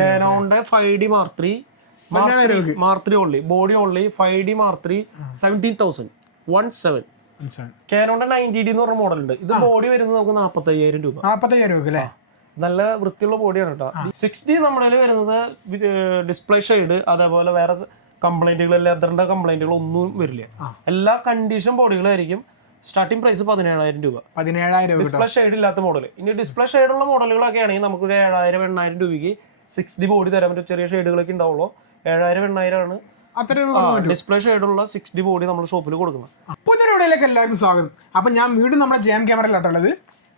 കാനോണിന്റെ 5D Mark III Mark III only body only 5D Mark III 17,000 കാനോണിന്റെ 90D എന്ന് പറഞ്ഞ model ഉണ്ട്. ഇത് body വരുന്നത് നമുക്ക് 45,000 രൂപ. 45,000 രൂപ അല്ലേ? നല്ല വൃത്തിയുള്ള ബോഡിയാണ് കേട്ടോ. 6D നമ്മുടെ വരുന്നത് ഡിസ്പ്ലേ ഷെയ്ഡ്, അതേപോലെ വേറെ കംപ്ലൈന്റുകൾ, ലെതറിന്റെ കംപ്ലൈന്റുകൾ ഒന്നും വരില്ല. എല്ലാ കണ്ടീഷൻ ബോഡികളായിരിക്കും. സ്റ്റാർട്ടിംഗ് പ്രൈസ് 17,000 രൂപ. 17,000 ഡിസ്പ്ലേ ഷെയ്ഡ് ഇല്ലാത്ത മോഡൽ. ഇനി ഡിസ്പ്ലേ ഷെയ്ഡുള്ള മോഡലുകളൊക്കെ ആണെങ്കിൽ നമുക്ക് 7,000-8,000 രൂപയ്ക്ക് 6D ബോഡി തരാൻ പറ്റും. ചെറിയ ഷെയ്ഡുകളൊക്കെ ഉണ്ടാവുള്ളൂ. 7,000-8,000 ആണ് ഡിസ്പ്ലേ ഷെയ്ഡുള്ള 6D ബോഡി നമ്മൾ ഷോപ്പിൽ കൊടുക്കുന്നത്. പുതിയ വീഡിയോയിലേക്ക് എല്ലാവർക്കും സ്വാഗതം. അപ്പം ഞാൻ വീണ്ടും നമ്മുടെ ജെം ക്യാമറയിലാട്ടുള്ളത്.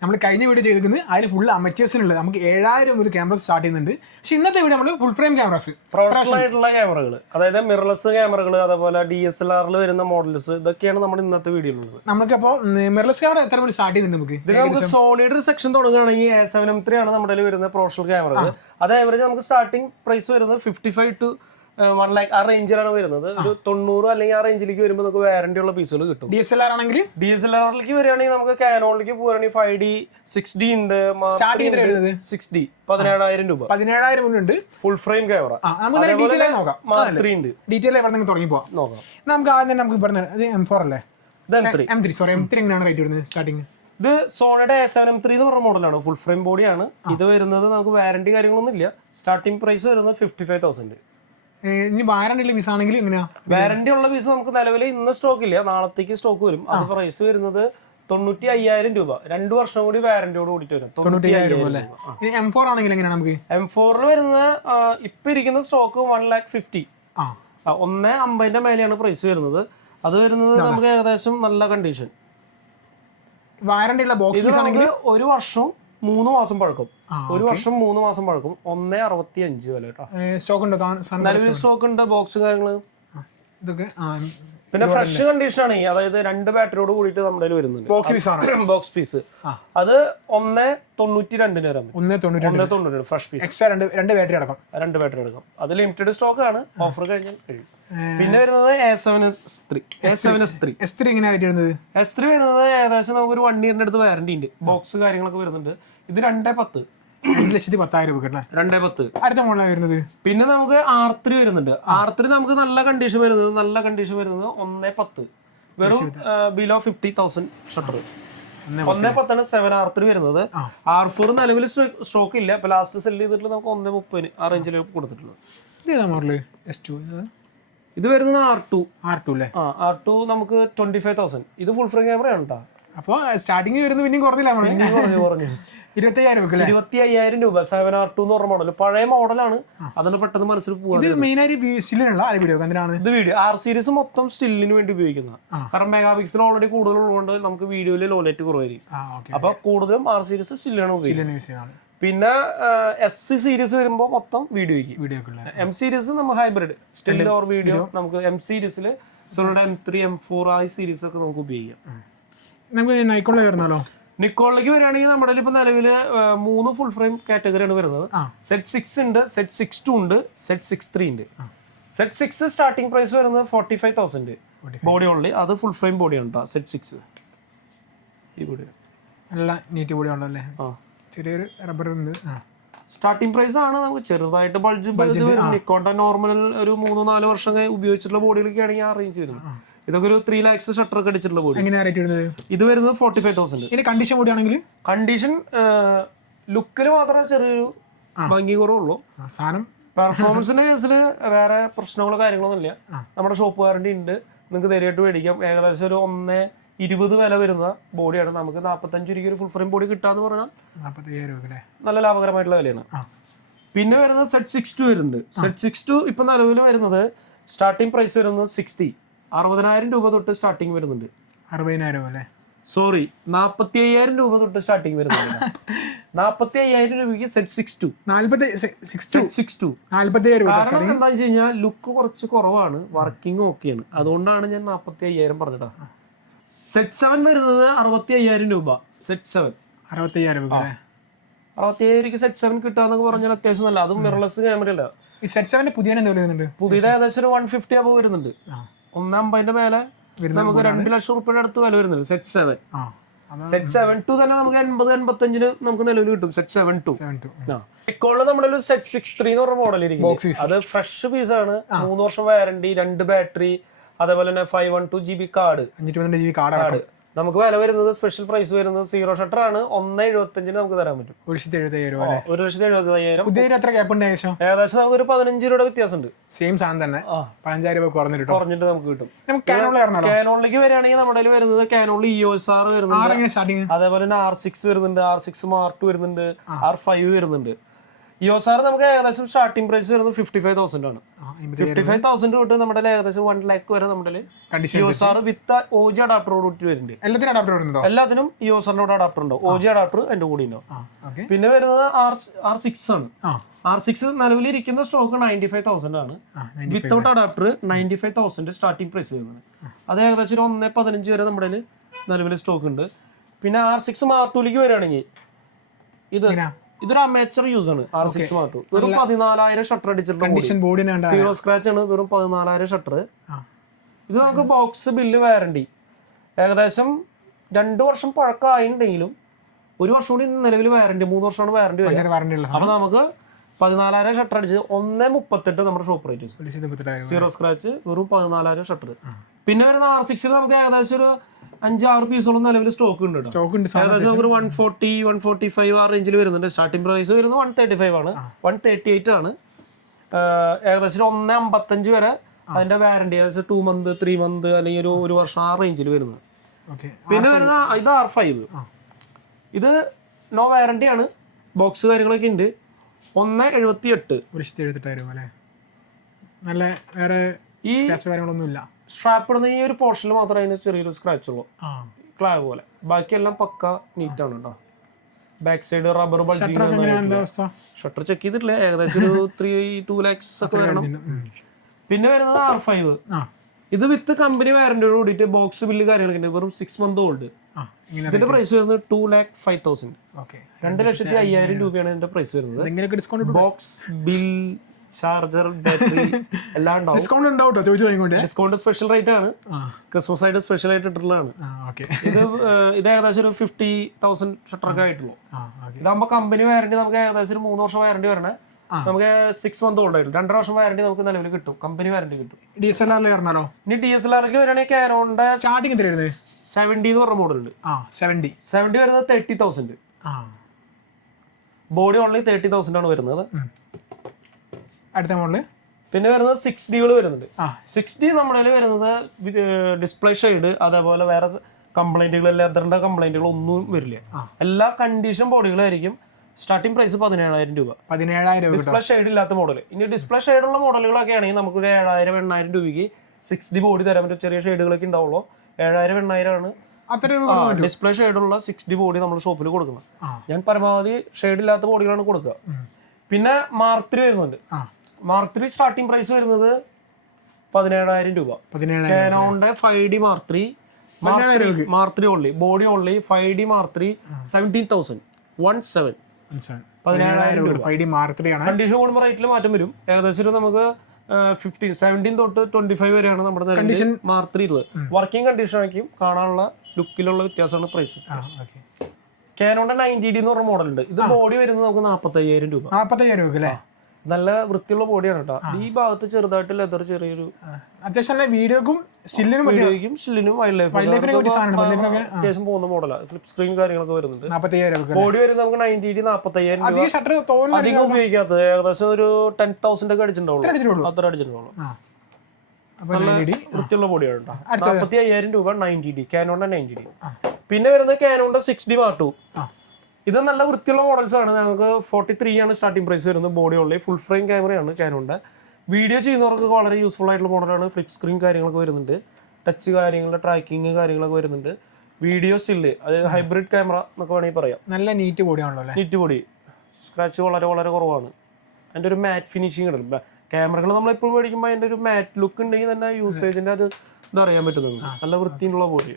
നമ്മൾ കഴിഞ്ഞ വീഡിയോ ചെയ്തിരിക്കുന്നത് അതിൽ ഫുൾ അമച്ചേഴ്സിനുള്ളത്. നമുക്ക് 7,000 ഒരു ക്യാമറ സ്റ്റാർട്ട് ചെയ്യുന്നുണ്ട്. പക്ഷെ ഇന്നത്തെ വീഡിയോ നമ്മൾ ഫുൾ ഫ്രെയിം ക്യാമറാസ്, പ്രൊഫഷണൽ ആയിട്ടുള്ള ക്യാമറകൾ, അതായത് മിറർലെസ് ക്യാമറകൾ, അതേപോലെ DSLR വരുന്ന മോഡൽസ്, ഇതൊക്കെയാണ് നമ്മുടെ ഇന്നത്തെ വീഡിയോയിലുള്ളത്. നമുക്കപ്പോൾ മിറർലെസ് ക്യാമറ എത്ര കൂടി സ്റ്റാർട്ട് ചെയ്യുന്നുണ്ട്? നമുക്ക് ഇതിൽ നമുക്ക് സോണിയുടെ ഒരു സെക്ഷൻ തുടങ്ങുകയാണെങ്കിൽ A7M3 ആണ് നമ്മുടെ വരുന്ന പ്രൊഫഷണൽ ക്യാമറകൾ. അത് ആവറേജ് നമുക്ക് സ്റ്റാർട്ടിംഗ് പ്രൈസ് വരുന്നത് 55 to 1 lakh ആ റേഞ്ചിലാണ് വരുന്നത്. ഒരു 90 അല്ലെങ്കിൽ ആ റേഞ്ചിലേക്ക് വരുമ്പോൾ നമുക്ക് വാറന്റി ഉള്ള പീസുകൾ കിട്ടും. DSLR ആണെങ്കിൽ DSLRലേക്ക് വരികയാണെങ്കിൽ നമുക്ക് കാനോണിലേക്ക് പോവുകയാണെങ്കിൽ 5D 6D ഉണ്ട്. 6D 17,000 രൂപ. 17,000 ഉണ്ട് full frame camera. Mark III ഉണ്ട്. ഡീറ്റെയിൽ ഇവിടെ തുടങ്ങി പോവാം. നമുക്ക് ആദ്യം തന്നെ നമുക്ക് പറഞ്ഞത് M4 അല്ലേ? M3 സോറി M3 എങ്ങനെയാണ് റേറ്റ് വരുന്നത് സ്റ്റാർട്ടിങ്? ഇത് സോണിയുടെ A7M3 എന്ന് പറഞ്ഞ മോഡലാണ്. ഫുൾ ഫ്രെയിം ബോഡിയാണ്. ഇത് വരുന്നത് നമുക്ക് വാറന്റി കാര്യങ്ങളൊന്നും ഇല്ല. സ്റ്റാർട്ടിംഗ് പ്രൈസ് വരുന്നത് 55,000. ഇനി വാറന്റി ഉള്ള പീസ് ആണെങ്കിൽ എങ്ങനെയാ? വാറന്റി ഉള്ള പീസ് നമുക്ക് നിലവിൽ ഇന്ന് സ്റ്റോക്ക് ഇല്ല, നാളത്തേക്ക് സ്റ്റോക്ക് വരും. അത് പ്രൈസ് വരുന്നത് 95,000 രൂപ. 2 വർഷം കൂടി വാറന്റിയോട് കൂടിയിട്ട് വരും. 95,000 രൂപ അല്ലേ? M4 ആണെങ്കിൽ എങ്ങനെയാണ് നമുക്ക്? M4 വരുന്നത് ഇപ്പൊ ഇരിക്കുന്ന സ്റ്റോക്ക് 1,50,000. 1,50,000 മേലെയാണ് പ്രൈസ് വരുന്നത്. അത് വരുന്നത് നമുക്ക് ഏകദേശം നല്ല കണ്ടീഷൻ വാറന്റി ഉള്ള ബോക്സ് ആണെങ്കിൽ 1 വർഷം 3 മാസം പഴക്കം. 1 വർഷം 3 മാസം പഴക്കം. 1,65 വില കേട്ടോ. സ്റ്റോക്ക് ഉണ്ടോ? നിലവിൽ സ്റ്റോക്ക് ഉണ്ട്. ബോക്സ് കാര്യങ്ങള് ഇതൊക്കെ പിന്നെ ഫ്രഷ് കണ്ടീഷൻ ആണ്. അതായത് 2 ബാറ്ററിയോട് കൂടിയിട്ട് നമ്മുടെ വരുന്നുണ്ട്. ബോക്സ് പീസ് അത് 1,92 വരാം. 1,92 ഫ്രഷ് പീസ്. എക്സ്ട്രാ 2 ബാറ്ററി അടക്കം. 2 ബാറ്ററി അടക്കം. അത് ലിമിറ്റഡ് സ്റ്റോക്ക് ആണ്. ഓഫർ കഴിഞ്ഞാൽ കഴിയും. പിന്നെ വരുന്നത് A7S3. S3 എങ്ങനെയാണ് റേറ്റ് വരുന്നത്? S3 വരുന്നത് ഏകദേശം നമുക്ക് ഒരു 1 ഇയറിന്റെ അടുത്ത് വാറന്റി ഉണ്ട്. ബോക്സ് കാര്യങ്ങളൊക്കെ വരുന്നുണ്ട്. ഇത് 2,10,000. 2,10,000 രൂപ. 2,10,000. അടുത്ത മോഡലാണ് വരുന്നത്. പിന്നെ നമുക്ക് R3 വരുന്നുണ്ട്. R3 നമുക്ക് നല്ല കണ്ടീഷൻ വരുന്നത് 1,10,000. വെറും ബിലോ 50,000 ഷട്ടർ. 1,10,000 7R3 വരുന്നത്. R4 നിലവിൽ സ്റ്റോക്ക് ഇല്ല. ഇപ്പൊ ലാസ്റ്റ് സെല് ചെയ്തിട്ട് നമുക്ക് 1,30,000 ആ റേഞ്ചിലേക്ക് കൊടുത്തിട്ടുള്ളത്. ഇത് വരുന്നത് R2 അല്ലേ? R2 നമുക്ക് 25,000. ഇത് ഫുൾ ഫ്രെയിം ക്യാമറയാണ് കേട്ടോ. അപ്പൊ സ്റ്റാർട്ടിങ് വരുന്നത് പിന്നെയും കുറഞ്ഞില്ല. പറഞ്ഞു 25,000 രൂപ. 7R2 എന്ന് പറഞ്ഞ മോഡൽ പഴയ മോഡലാണ്. അതുകൊണ്ട് പെട്ടെന്ന് മനസ്സിൽ പോകാം. ഇത് മെയിൻ ആയിട്ട് സ്റ്റില്ലിനുള്ള വീഡിയോ എന്തിനാണ്? ഇത് വീഡിയോ R സീരീസ് മൊത്തം സ്റ്റില്ലിന് വേണ്ടി ഉപയോഗിക്കുന്നത്. കാരണം മെഗാ പിക്സൽ ഓൾറെഡി കൂടുതൽ ഉള്ളതുകൊണ്ട് നമുക്ക് വീഡിയോയിൽ ലോ ലൈറ്റ് കുറവായിരിക്കും. അപ്പൊ കൂടുതലും R സീരീസ് സ്റ്റില്ലാണ് ഉപയോഗിക്കുന്നത്. പിന്നെ S സീരീസ് വരുമ്പോൾ മൊത്തം വീഡിയോ. M സീരീസ് നമ്മൾ ഹൈബ്രിഡ് സ്റ്റിൽ ഓർ വീഡിയോ. നമുക്ക് M സീരീസിൽ സോണിയുടെ M3 M4 ആ സീരീസ് ഒക്കെ നമുക്ക് ഉപയോഗിക്കാം. നമുക്ക് നൈക്കോണിൽ വരുന്നല്ലോ. നിക്കോണിലേക്ക് വരികയാണെങ്കിൽ നമ്മുടെ ഇപ്പൊ നിലവില് 3 ഫുൾ ഫ്രെയിം കാറ്റഗറിയാണ് വരുന്നത്. Z6 ഉണ്ട്, Z6 ഉണ്ട്, Z6 ഉണ്ട്. Z6 സ്റ്റാർട്ടിംഗ് പ്രൈസ് വരുന്നത് 45,000 ബോഡി ഓൺലി. അത് ഫുൾ ഫ്രെയിം ബോഡിയാണ് കേട്ടോ. Z6 ഈ ബോഡി നല്ല നീറ്റ് ബോഡി ഉണ്ടല്ലേ? ചെറിയൊരു റബ്ബർ ഉണ്ട്. സ്റ്റാർട്ടിംഗ് പ്രൈസ് ആണ്. നമുക്ക് ചെറുതായിട്ട് ബൾജ് നിക്കോണിന്റെ നോർമൽ ഒരു 3-4 വർഷം ഉപയോഗിച്ചിട്ടുള്ള ബോഡിയിലൊക്കെ ആണെങ്കിൽ ആ റേഞ്ച് വരുന്നത്. ഇതൊക്കെ ഒരു 3 lakhs ഷട്ടർ ഒക്കെ അടിച്ചിട്ടുള്ള ബോഡി. ഇത് വരുന്നത് 45,000. കണ്ടീഷൻ ബോഡി ആണെങ്കിൽ കണ്ടീഷൻ ലുക്കിൽ മാത്രമേ ചെറിയൊരു ഭംഗി കുറവുള്ളൂ. സാധനം പെർഫോമൻസിന്റെ കേസിൽ വേറെ പ്രശ്നങ്ങളോ കാര്യങ്ങളൊന്നും ഇല്ല. നമ്മുടെ ഷോപ്പ് വാറന്റി ഉണ്ട്. നിങ്ങൾക്ക് ധൈര്യമായിട്ട് മേടിക്കാം. ഏകദേശം ഒരു 1,20,000 വില വരുന്ന ബോഡിയാണ്. നമുക്ക് 45 രൂപയ്ക്ക് ഒരു ഫുൾ ഫ്രെയിം ബോഡി കിട്ടാന്ന് പറഞ്ഞാൽ 45,000 നല്ല ലാഭകരമായിട്ടുള്ള വിലയാണ്. പിന്നെ വരുന്നത് Z6 വരുന്നുണ്ട്. Z6 ഇപ്പൊ നിലവിൽ വരുന്നത് സ്റ്റാർട്ടിംഗ് പ്രൈസ് വരുന്നത് 60,000 രൂപ തൊട്ട് സ്റ്റാർട്ടിങ് വരുന്നുണ്ട്. 60,000 അല്ലേ? സോറി 45,000 രൂപ തൊട്ട് സ്റ്റാർട്ടിങ് വരുന്നുണ്ട്. 45,000 രൂപയ്ക്ക് Z6 കാരണം എന്താണെന്ന് വെച്ച് കഴിഞ്ഞാൽ ലുക്ക് കുറച്ച് കുറവാണ്, വർക്കിംഗ് ഓക്കെയാണ്. അതുകൊണ്ടാണ് ഞാൻ 45,000 പറഞ്ഞിട്ടാ. Z7 വരുന്നത് 65,000 രൂപ. Z7 65,000 രൂപ. 65,000 Z7 കിട്ടാന്നൊക്കെ പറഞ്ഞാൽ അത്യാവശ്യം നല്ല. അതും മിറർലെസ് ക്യാമറ അല്ല. പുതിയത് ഏകദേശം ഒരു 150 അബവ് വരുന്നുണ്ട്. 1,50,000 മേലെ നമുക്ക് 2 ലക്ഷം രൂപയുടെ അടുത്ത് വില വരുന്നുണ്ട് Z7. സെറ്റ് 7.2 തന്നെ നമുക്ക് 80-85 നമുക്ക് നിലവിൽ കിട്ടും. സെറ്റ് 7.2. നിക്കോണിൽ നമ്മുടെ ഒരു സെറ്റ് 6.3 എന്ന് പറഞ്ഞ മോഡൽ ഇരിക്കും. അത് ഫ്രഷ് പീസ് ആണ്. 3 വർഷം വാറണ്ടി, 2 ബാറ്ററി, അതേപോലെ തന്നെ 512 GB കാർഡ്. നമുക്ക് വില വരുന്നത് സ്പെഷ്യൽ പ്രൈസ് വരുന്നത് 0 ഷട്ടർ ആണ്. 1.75 നമുക്ക് തരാൻ പറ്റും. 1,75,000. ഏകദേശം നമുക്ക് ഒരു 15 രൂപയുടെ വ്യത്യാസമുണ്ട്. സെയിം സാധനം തന്നെ 15,000 രൂപ കുറഞ്ഞിട്ട് നമുക്ക് കിട്ടും. കാനോണിലേക്ക് വരികയാണെങ്കിൽ നമ്മുടെ വരുന്നത് കാനോണിൽ EOS R വരുന്നുണ്ട്, അതേപോലെ തന്നെ R6 വരുന്നുണ്ട്, R6 Mark II വരുന്നുണ്ട്, R5 വരുന്നുണ്ട്. EOS R നമുക്ക് ഏകദേശം സ്റ്റാർട്ടിംഗ് പ്രൈസ് വരുന്നത് 55,000 ആണ്. 55,000 തൊട്ട് നമ്മുടെ ഏകദേശം 1 lakh വരെ നമ്മുടെ EOS R വിത്ത് OG അഡാപ്റ്ററോട് കൂടി വരുന്നുണ്ട്. എല്ലാത്തിനും EOS R അഡാപ്റ്റർ ഉണ്ടാവും. OG അഡാപ്റ്റർ എന്റെ കൂടി ഉണ്ടാവും. പിന്നെ വരുന്നത് R6 ആണ്. R6 നിലവിലിരിക്കുന്ന സ്റ്റോക്ക് 95,000 ആണ്. വിത്തൗട്ട് അഡാപ്റ്റർ 95,000 സ്റ്റാർട്ടിംഗ് പ്രൈസ് വരുന്നത്. അത് ഏകദേശം ഒരു 1.15 വരെ നമ്മുടെ നിലവിൽ സ്റ്റോക്ക് ഉണ്ട്. പിന്നെ R6 Mark II വരികയാണെങ്കിൽ ഇതൊരു അമേച്ചർ യൂസ് ആണ്. R6 Mark II വെറും 14,000 ഷട്ടർ അടിച്ചിട്ടുള്ള 0 സ്ക്രാച്ച് ആണ്. വെറും 14,000 ഷട്ടർ. ഇത് നമുക്ക് ബോക്സ് ബില്ല് വാറണ്ടി ഏകദേശം 2 വർഷം പഴക്കമായിട്ടുണ്ടെങ്കിലും 1 വർഷം കൂടി നിലവിൽ വാറണ്ടി, 3 വർഷമാണ് വാറണ്ടി വരിക. അപ്പൊ നമുക്ക് 14,000 ഷട്ടർ അടിച്ച് 1.38 നമ്മുടെ ഷോപ്പ് റേറ്റ്. 0 സ്ക്രാച്ച് വെറും 14,000 ഷട്ടർ. പിന്നെ വരുന്ന R6 നമുക്ക് ഏകദേശം ഒരു 5-6 പീസോളം നിലവിൽ സ്റ്റോക്ക് ഉണ്ട്. ഏകദേശം ഒരു 140-145 ആ റേഞ്ചിൽ വരുന്നുണ്ട്. സ്റ്റാർട്ടിംഗ് പ്രൈസ് വരുന്നത് 135 ആണ്, 138 ആണ്. ഏകദേശം 1.55 വരെ അതിന്റെ വാറണ്ടി, ഏകദേശം 2 month 3 month അല്ലെങ്കിൽ ഒരു വർഷം ആ റേഞ്ചിൽ വരുന്നത്. പിന്നെ വരുന്ന ഇത് R5. ഇത് നോ വാറണ്ടി ആണ്, ബോക്സ് കാര്യങ്ങളൊക്കെ ഉണ്ട്. 1.78 നല്ല വേറെ ഈ കാര്യങ്ങളൊന്നുമില്ല. സ്ട്രാപ്പ് ഇടുന്ന ഈ ഒരു പോർഷനിൽ മാത്രമേ അതിന് ചെറിയൊരു സ്ക്രാച്ച് ഉള്ളൂ, ക്ലാവ് പോലെ. ബാക്കിയെല്ലാം പക്ക നീറ്റ് ആണ് കേട്ടോ. Back side rubber bulging. Shutter check ചെയ്തിട്ടില്ല, ഏകദേശം ഒരു 2 lakhs ഒക്കെ വരണം. പിന്നെ വരുന്നത് R5. ഇത് വിത്ത് കമ്പനി വാറന്റിയോട് കൂടിയിട്ട് ബോക്സ് ബില്ല് കാര്യങ്ങളൊക്കെ വെറും 6 month ഓൾഡ്. ഇതിന്റെ പ്രൈസ് വരുന്നത് 2,05,000. 2,05,000 രൂപയാണ് ഇതിന്റെ പ്രൈസ് വരുന്നത്. ബോക്സ് ബിൽ, ചാർജർ, ബാറ്ററി എല്ലാം ഉണ്ടാവും. ഡിസ്കൗണ്ട് സ്പെഷ്യൽ റേറ്റ് ആണ്. ക്രിസ്മസ് ആയിട്ട് സ്പെഷ്യൽ ആയിട്ട് ഇട്ടിട്ടുള്ളതാണ്. ഇത് ഏകദേശം ഒരു 50,000 ഷട്ടറൊക്കെ ആയിട്ടുള്ളൂ. ഇതാകുമ്പോ കമ്പനി വാറന്റി നമുക്ക് ഏകദേശം ഒരു 3 വർഷം വാറന്റി വരണേ. നമുക്ക് 6 month ഓൾഡ് ആയിട്ട് 2.5 വർഷം വാറന്റി നമുക്ക് നിലവിൽ കിട്ടും, കമ്പനി വാറന്റി കിട്ടും. ഇനി DSLR വരികയാണെങ്കിൽ കാനോണിന്റെ 70 എന്ന് പറഞ്ഞ മോഡൽ ഉണ്ട്. 70 വരുന്നത് 30,000. ബോഡി ഓൺലി 30,000 ആണ് വരുന്നത്. അടുത്ത മോഡല് പിന്നെ വരുന്നത് 6D വരുന്നുണ്ട്. 6D നമ്മുടെ വരുന്നത് ഡിസ്പ്ലേ ഷെയ്ഡ്, അതേപോലെ വേറെ കംപ്ലൈന്റുകൾ, ലെതറിന്റെ കംപ്ലൈന്റുകൾ ഒന്നും വരില്ല. എല്ലാ കണ്ടീഷൻ ബോഡികളായിരിക്കും. സ്റ്റാർട്ടിംഗ് പ്രൈസ് 17,000 രൂപ. ഡിസ്പ്ലേ ഷെയ്ഡ് ഇല്ലാത്ത മോഡൽ. ഇനി ഡിസ്പ്ലേ ഷെയ്ഡുള്ള മോഡലുകളൊക്കെ ആണെങ്കിൽ നമുക്ക് ഒരു 7,000-8,000 രൂപയ്ക്ക് 6D ബോഡി തരാൻ പറ്റും. ചെറിയ ഷെയ്ഡുകളൊക്കെ ഉണ്ടാവുള്ളൂ. 7,000-8,000 ആണ് ഡിസ്പ്ലേ ഷെയ്ഡുള്ള 6D ബോഡി നമ്മൾ ഷോപ്പിൽ കൊടുക്കുന്നത്. ഞാൻ പരമാവധി ഷെയ്ഡ് ഇല്ലാത്ത ബോഡികളാണ് കൊടുക്കുക. പിന്നെ Mark III വരുന്നുണ്ട്. Mark III സ്റ്റാർട്ടിംഗ് പ്രൈസ് വരുന്നത് 17,000 രൂപ. കാനോണിന്റെ 5D Mark III only, body only 5D Mark III 17,000. 17,000 രൂപ. കണ്ടീഷൻ കൂടുമ്പോൾ റേറ്റിൽ മാറ്റം വരും. ഏകദേശം നമുക്ക് 17 തൊട്ട് 25 വരെയാണ് നമ്മുടെ Mark III ഉള്ളത്. വർക്കിംഗ് കണ്ടീഷൻ ആയിരിക്കും, കാണാനുള്ള ലുക്കിലുള്ള വ്യത്യാസമാണ് പ്രൈസ്. കാനോണിന്റെ 90D എന്ന് പറഞ്ഞ മോഡൽ ഉണ്ട്. ഇത് ബോഡി വരുന്നത് നമുക്ക് 45,000 രൂപ. 45,000 രൂപ അല്ലേ? നല്ല വൃത്തിയുള്ള ബോഡിയാണ് കേട്ടോ. ഈ ഭാഗത്ത് ചെറുതായിട്ട് ലെതർ ചെറിയൊരു അത്യാവശ്യം വീഡിയോക്കും സ്റ്റില്ലിനും വൈൽഡ് അത്യാവശ്യം പോകുന്ന മോഡലാണ്. ഫ്ലിപ്പ് സ്ക്രീൻ കാര്യങ്ങളൊക്കെ വരുന്നുണ്ട്. 45,000 ബോഡി വരുന്നത് നമുക്ക് 90D 45,000 രൂപ. അധികം ഉപയോഗിക്കാത്തത് ഏകദേശം ഒരു 10,000 ഒക്കെ അടിച്ചിട്ടുണ്ടാവുള്ളൂ. അത്ര അടിച്ചിട്ടുണ്ടാവുള്ളൂ. നല്ല വൃത്തിയുള്ള ബോഡിയാണ് കേട്ടോ. 45,000 രൂപ 90D, കാനോണിന്റെ 90D. പിന്നെ വരുന്നത് കാനോണിന്റെ 6D Mark II. ഇത് നല്ല വൃത്തിയുള്ള മോഡൽസ് ആണ്. നമുക്ക് 43 ആണ് സ്റ്റാർട്ടിംഗ് പ്രൈസ് വരുന്നത്. ബോഡി ഉള്ള ഫുൾ ഫ്രെയിം ക്യാമറയാണ് കാനോണിന്റെ. വീഡിയോ ചെയ്യുന്നവർക്ക് വളരെ യൂസ്ഫുൾ ആയിട്ടുള്ള മോഡലാണ്. ഫ്ലിപ്പ് സ്ക്രീൻ കാര്യങ്ങളൊക്കെ വരുന്നുണ്ട്. ടച്ച് കാര്യങ്ങളുടെ ട്രാക്കിങ് കാര്യങ്ങളൊക്കെ വരുന്നുണ്ട്. വീഡിയോ സ്റ്റില്ല്, അതായത് ഹൈബ്രിഡ് ക്യാമറ എന്നൊക്കെ വേണമെങ്കിൽ പറയാം. നല്ല നീറ്റ് ബോഡിയാണല്ലോ. നീറ്റ് ബോഡി, സ്ക്രാച്ച് വളരെ വളരെ കുറവാണ്. അതിൻ്റെ ഒരു മാറ്റ് ഫിനിഷിങ് ഉണ്ട്. ക്യാമറകൾ നമ്മളെപ്പോഴും മേടിക്കുമ്പോൾ അതിൻ്റെ ഒരു മാറ്റ് ലുക്ക് ഉണ്ടെങ്കിൽ തന്നെ യൂസേജിൻ്റെ അത് ഇതറിയാൻ പറ്റുന്നത്. നല്ല വൃത്തിയുള്ള ബോഡി.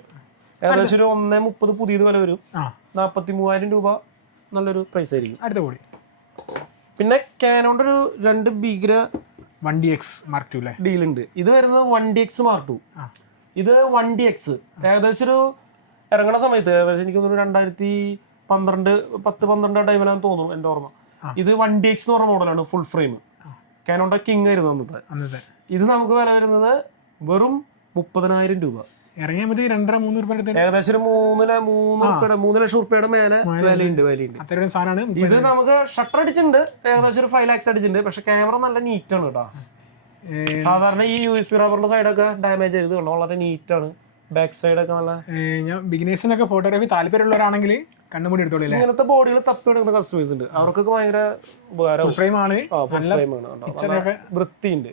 ഏകദേശം ഒരു 1.30 പുതിയത് വില വരും. 43,000 രൂപ നല്ലൊരു പ്രൈസ് ആയിരിക്കും. അടുത്ത ബോഡി പിന്നെ കാനോണിന്റെ ഒരു 2 ഭീകര 1DX Mark II ഡീലുണ്ട്. ഇത് വരുന്നത് 1DX Mark II. ഇത് 1DX ഏകദേശം ഒരു ഇറങ്ങുന്ന സമയത്ത് ഏകദേശം എനിക്ക് തോന്നുന്നു 2012 ടൈമിലാണെന്ന് തോന്നുന്നു എൻ്റെ ഓർമ്മ. ഇത് 1DX എന്ന് പറഞ്ഞ മോഡലാണ്, ഫുൾ ഫ്രെയിം. കാനോണിന്റെ കിങ് ആയിരുന്നു അന്നത്തെ. ഇത് നമുക്ക് വില വരുന്നത് വെറും 30,000 രൂപ. ഇറങ്ങിയാൽ മതി 2-3 രൂപ, ഏകദേശം 3 ലക്ഷം റുപ്യയുടെ മേലെ വിലയുണ്ട്. അത്രയും സാധനമാണ്. ഇത് നമുക്ക് ഷട്ടർ അടിച്ചിട്ടുണ്ട്, ഏകദേശം ഒരു 5 lakhs അടിച്ചിട്ടുണ്ട്. പക്ഷെ ക്യാമറ നല്ല നീറ്റാണ് കേട്ടോ. സാധാരണ ഈ USB റബ്ബറിന്റെ സൈഡൊക്കെ ഡാമേജ് ചെയ്ത് വളരെ നീറ്റാണ്. ബാക്ക് സൈഡൊക്കെ നല്ല. ഞാൻ ബിഗിനേഴ്സിനൊക്കെ ഫോട്ടോഗ്രാഫി താല്പര്യമുള്ളവരാണെങ്കിൽ കണ്ണുമൂടി എടുത്തോളൂ. ഇങ്ങനത്തെ ബോഡികൾ തപ്പി എടുക്കുന്ന കസ്റ്റമേഴ്സ് ഉണ്ട്, അവർക്കൊക്കെ ഭയങ്കര ഉപകാരം. വൃത്തിയുണ്ട്.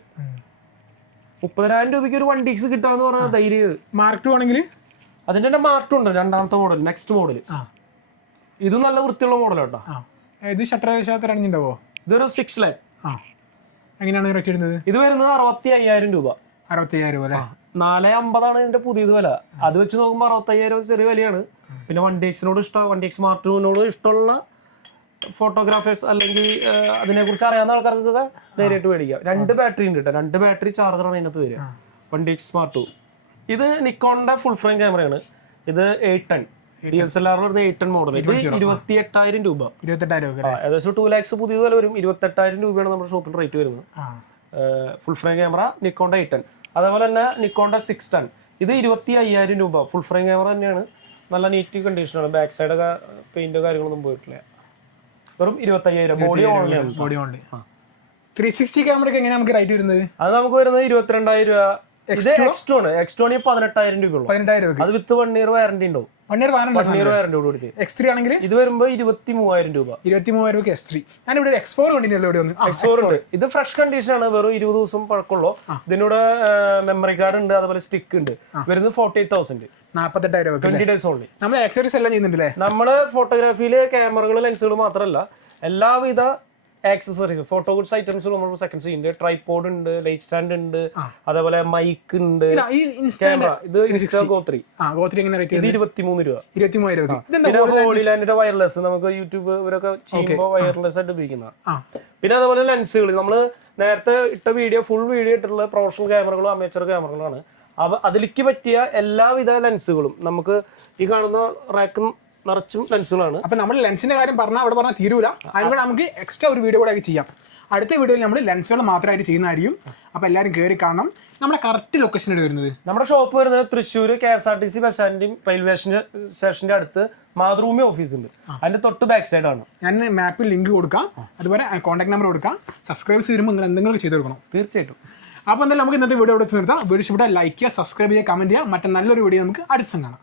30,000 രൂപയ്ക്ക് ഒരു 1DX കിട്ടാന്ന് പറഞ്ഞാൽ ധൈര്യം. മാർക്ക് 2 ആണെങ്കിൽ അതിന്റെ മാർക്ക് ഉണ്ട്, രണ്ടാമത്തെ മോഡൽ, നെക്സ്റ്റ് മോഡൽ. ഇത് നല്ല വൃത്തിയുള്ള മോഡലാട്ടോ. ഇത് ഷട്ടർ അണിഞ്ഞിട്ടുണ്ടാവോ? ഇതൊരു 6 lakh. എങ്ങനെയാണ് റേറ്റ് ഇടുന്നത്? ഇത് വരുന്നത് 65,000 രൂപ. 65,000 രൂപ അല്ലേ? 450 ഇതിന്റെ പുതിയത് വില. അത് വെച്ച് നോക്കുമ്പോൾ 65,000 ചെറിയ വിലയാണ്. പിന്നെ 1DXനോട് ഇഷ്ടം, 1DX Mark IIനോട് ഇഷ്ടമുള്ള ഫോട്ടോഗ്രാഫേഴ്സ് അല്ലെങ്കിൽ അതിനെക്കുറിച്ച് അറിയാവുന്ന ആൾക്കാർക്കൊക്കെ ധൈര്യമായിട്ട് മേടിക്കാം. 2 ബാറ്ററി ഉണ്ട് കേട്ടോ, 2 ബാറ്ററി ചാർജറാണ് അതിനകത്ത് വരിക. 1DX Mark II. ഇത് നിക്കോണിന്റെ ഫുൾ ഫ്രെയിം ക്യാമറയാണ്. ഇത് 810 DSLR 810 മോഡൽ. ഇത് 28,000 രൂപ. 28,000 രൂപ, ഏകദേശം 2 lakhs പുതിയത് വില വരും. 28,000 രൂപയാണ് നമ്മുടെ ഷോപ്പിൽ റേറ്റ് വരുന്നത്. ഫുൾ ഫ്രെയിം ക്യാമറ നിക്കോണിന്റെ 810. അതേപോലെ തന്നെ നിക്കോണിന്റെ 610. ഇത് 25,000 രൂപ. ഫുൾ ഫ്രെയിം ക്യാമറ തന്നെയാണ്, നല്ല നീറ്റ് കണ്ടീഷനാണ്. ബാക്ക് സൈഡൊക്കെ പെയിന്റോ കാര്യങ്ങളൊന്നും പോയിട്ടില്ല. വെറും 25,000 ബോഡി ഓൺലി. 360 ക്യാമറയ്ക്ക് എങ്ങനെ നമുക്ക് റേറ്റ് വരുന്നത്? അത് നമുക്ക് വരുന്നത് 22,000 രൂപ. ഇത് X2 ആണ്. X2 18,000 രൂപ. 15,000 രൂപ. അത് വിത്ത് 1 year വാറന്റി ഉണ്ടാവും. 1 year വാറന്റി കൊടുക്കും. X3 ആണെങ്കിൽ ഇത് വരുമ്പോൾ 23,000 രൂപ. 23,000 രൂപ X3. ഞാൻ ഇവിടെ X4 കണ്ടില്ലല്ലോ. ഇവിടെ ഒന്ന് X4 ഉണ്ട്. ഇത് ഫ്രഷ് കണ്ടീഷൻ ആണ്, വെറും 20 ദിവസം പഴക്കമുള്ളൂ. ഇതിനൂടെ മെമ്മറി കാർഡ് ഉണ്ട്, അതുപോലെ സ്റ്റിക്ക് ഉണ്ട്. വരുന്നത് 48,000. 48,000 രൂപ. 20 days ഓൺലി. നമ്മൾ ആക്സസറീസ് എല്ലാം ചെയ്യുന്നുണ്ടല്ലേ? നമ്മള് ഫോട്ടോഗ്രാഫിയില് ക്യാമറകൾ, ലെൻസുകൾ മാത്രമല്ല, എല്ലാവിധ ആക്സസറീസ്, ഫോട്ടോ ഗുഡ്സ് ഐറ്റംസും നമ്മൾ സെക്കൻഡ് ഉണ്ട്. ട്രൈപോഡ് ഉണ്ട്, ലൈറ്റ് സ്റ്റാൻഡ് ഉണ്ട്, അതേപോലെ മൈക്ക് ഉണ്ട്. ഇത് GoPro. ഇത് 23 രൂപ. 23,000 രൂപ. പിന്നെ ഹോളിലാൻഡിന്റെ വയർലെസ്, നമുക്ക് യൂട്യൂബ് ഇവരൊക്കെ ചെയ്യുമ്പോൾ വയർലെസ് ആയിട്ട് ഉപയോഗിക്കുന്ന. പിന്നെ അതുപോലെ ലെൻസുകൾ, നമ്മള് നേരത്തെ ഇട്ട ഫുൾ വീഡിയോ ഇട്ടിട്ടുള്ള പ്രൊഫഷണൽ ക്യാമറകളും അമേച്ചർ ക്യാമറകളാണ്. അതിലേക്ക് പറ്റിയ എല്ലാവിധ ലെൻസുകളും നമുക്ക് ഈ കാണുന്ന റാക്കും നിറച്ചും ലെൻസുകളാണ്. അപ്പൊ നമ്മൾ ലെൻസിന്റെ കാര്യം പറഞ്ഞാൽ അവിടെ പറഞ്ഞാൽ തീരൂല. അതിലൂടെ നമുക്ക് എക്സ്ട്രാ ഒരു വീഡിയോ കൂടെ ചെയ്യാം. അടുത്ത വീഡിയോയിൽ നമ്മൾ ലെൻസുകൾ മാത്രമായിട്ട് ചെയ്യുന്നതായിരിക്കും. അപ്പൊ എല്ലാവരും കയറി കാണണം. നമ്മുടെ കറക്റ്റ് ലൊക്കേഷൻ വരുന്നത്, നമ്മുടെ ഷോപ്പ് വരുന്നത് തൃശ്ശൂർ KSRTC ബസ് സ്റ്റാൻഡിന്റെയും റെയിൽവേ സ്റ്റേഷന്റെ അടുത്ത് മാതൃഭൂമി ഓഫീസ് ഉണ്ട്. അതിന്റെ തൊട്ട് ബാക്ക് സൈഡ് ആണ്. ഞാൻ മാപ്പിൽ ലിങ്ക് കൊടുക്കാം, അതുപോലെ കോൺടാക്ട് നമ്പർ കൊടുക്കാം. സബ്സ്ക്രൈബ് ചെയ്യുമ്പോൾ നിങ്ങൾ എന്തെങ്കിലും ചെയ്ത് കൊടുക്കണം തീർച്ചയായിട്ടും. അപ്പോൾ എന്തായാലും നമുക്ക് ഇന്നത്തെ വീഡിയോ ഇവിടെ നിർത്താം. വീഡിയോ ഇഷ്ടപ്പെട്ടാൽ ലൈക്ക് ചെയ്യുക, സബ്സ്ക്രൈബ് ചെയ്യുക, കമന്റ് ചെയ്യുക. മറ്റേ നല്ലൊരു വീഡിയോ നമുക്ക് അടുത്ത കാണാം.